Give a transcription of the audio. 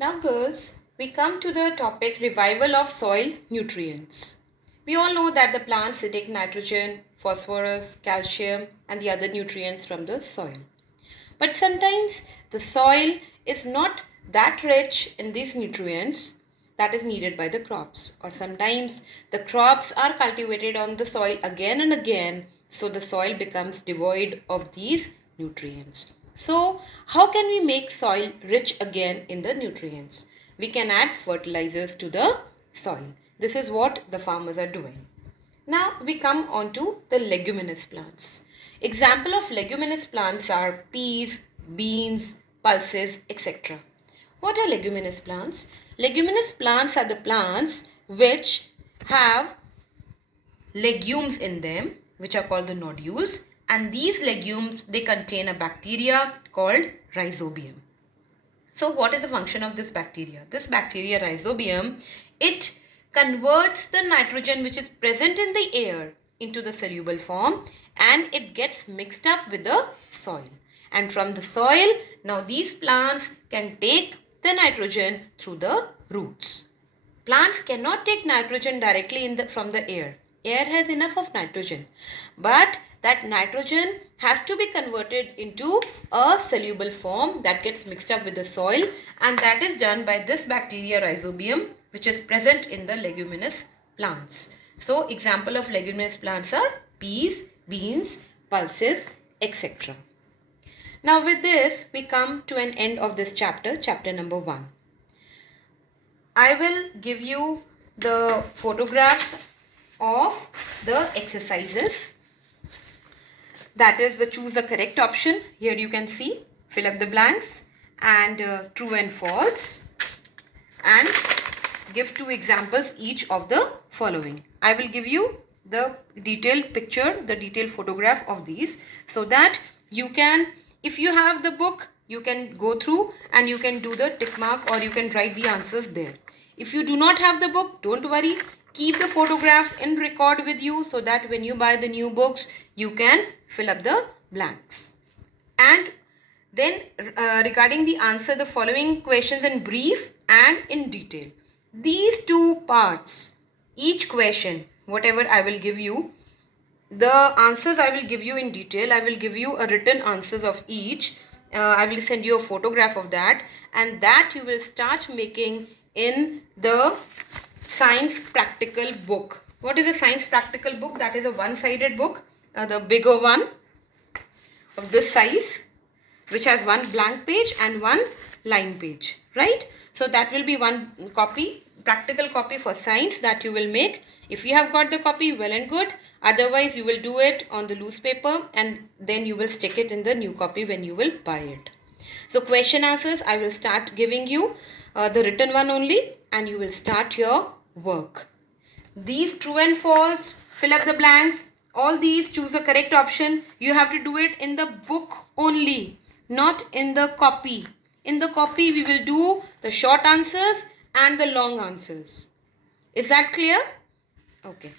Now girls, we come to the topic revival of soil nutrients. We all know that the plants take nitrogen, phosphorus, calcium and the other nutrients from the soil. But sometimes the soil is not that rich in these nutrients that is needed by the crops, or sometimes the crops are cultivated on the soil again and again, so the soil becomes devoid of these nutrients. So how can we make soil rich again in the nutrients? We can add fertilizers to the soil. This is what the farmers are doing. Now we come on to the leguminous plants. Example of leguminous plants are peas, beans, pulses, etc. What are leguminous plants? Leguminous plants are the plants which have legumes in them, which are called the nodules, and these legumes, they contain a bacteria called rhizobium. So what is the function of this bacteria? This bacteria rhizobium, it converts the nitrogen which is present in the air into the soluble form, and it gets mixed up with the soil. And from the soil, now these plants can take the nitrogen through the roots. Plants cannot take nitrogen directly from the air. Air has enough of nitrogen, but that nitrogen has to be converted into a soluble form that gets mixed up with the soil, and that is done by this bacteria rhizobium, which is present in the leguminous plants. So example of leguminous plants are peas, beans, pulses, etc. Now with this we come to an end of this chapter, chapter number 1. I will give you the photographs of the exercises. That is the choose the correct option. Here you can see fill up the blanks and true and false, and give 2 examples each of the following. I will give you the detailed picture, the detailed photograph of these, so that you can, if you have the book, you can go through and you can do the tick mark, or you can write the answers there. If you do not have the book, don't worry. Keep the photographs in record with you, so that when you buy the new books, you can fill up the blanks. And then regarding the answer, the following questions in brief and in detail. These 2 parts, each question, whatever I will give you, the answers I will give you in detail. I will give you a written answers of each. I will send you a photograph of that, and that you will start making in the science practical book. What is a science practical book? That is a one-sided book, the bigger one of this size, which has 1 blank page and 1 line page, right? So that will be 1 copy, practical copy for science that you will make. If you have got the copy, well and good. Otherwise, you will do it on the loose paper, and then you will stick it in the new copy when you will buy it. So question answers, I will start giving you the written one only, and you will start your work. These true and false, fill up the blanks, all these choose the correct option. You have to do it in the book only, not in the copy. In the copy, we will do the short answers and the long answers. Is that clear? Okay.